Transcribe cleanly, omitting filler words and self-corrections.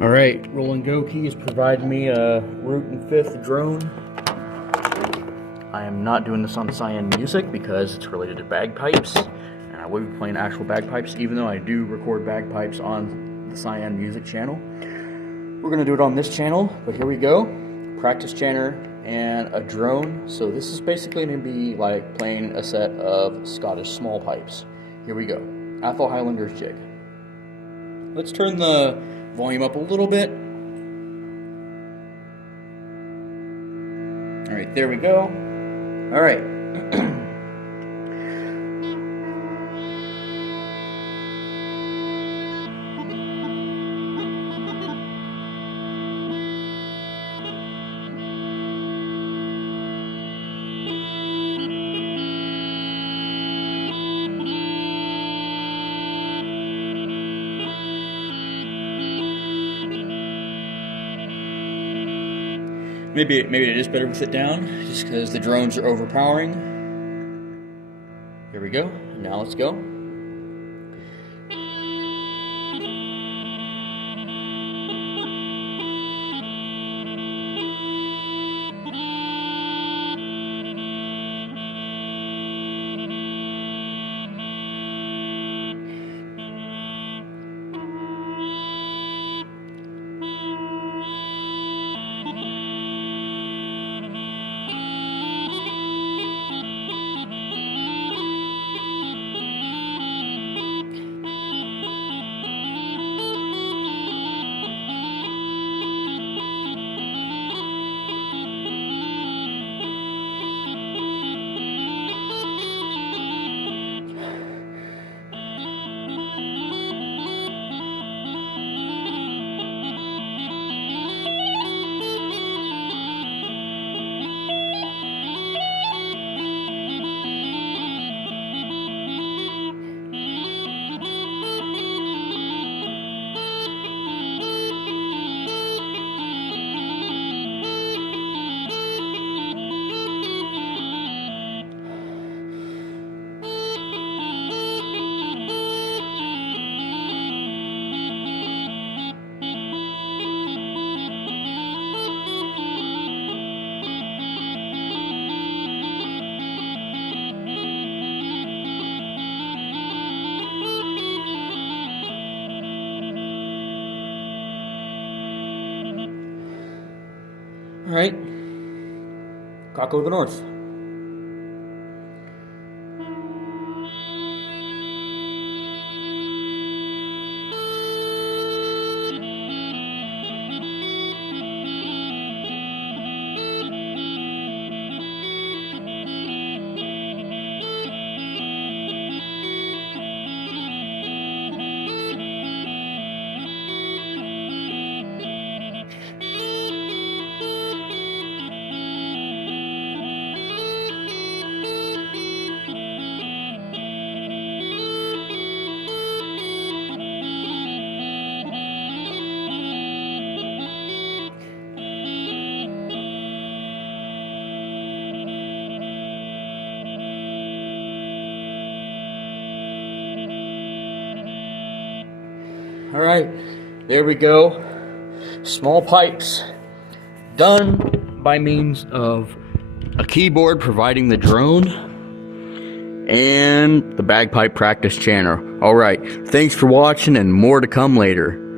Alright, Roll and Go Keys provide me a root and fifth drone. I am not doing this on Cyan Music because it's related to bagpipes, and I will be playing actual bagpipes, even though I do record bagpipes on the Cyan Music channel. We're going to do it on this channel, but here we go. Practice chanter and a drone. So this is basically going to be like playing a set of Scottish small pipes. Here we go. Atholl Highlanders jig. Let's turn the volume up a little bit. Alright, there we go. Alright. Maybe it is better with it down, just because the drones are overpowering. Here we go. Now let's go. Alright, cock over the north. Alright, there we go. Small pipes done by means of a keyboard providing the drone and the bagpipe practice chanter. Alright, thanks for watching and more to come later.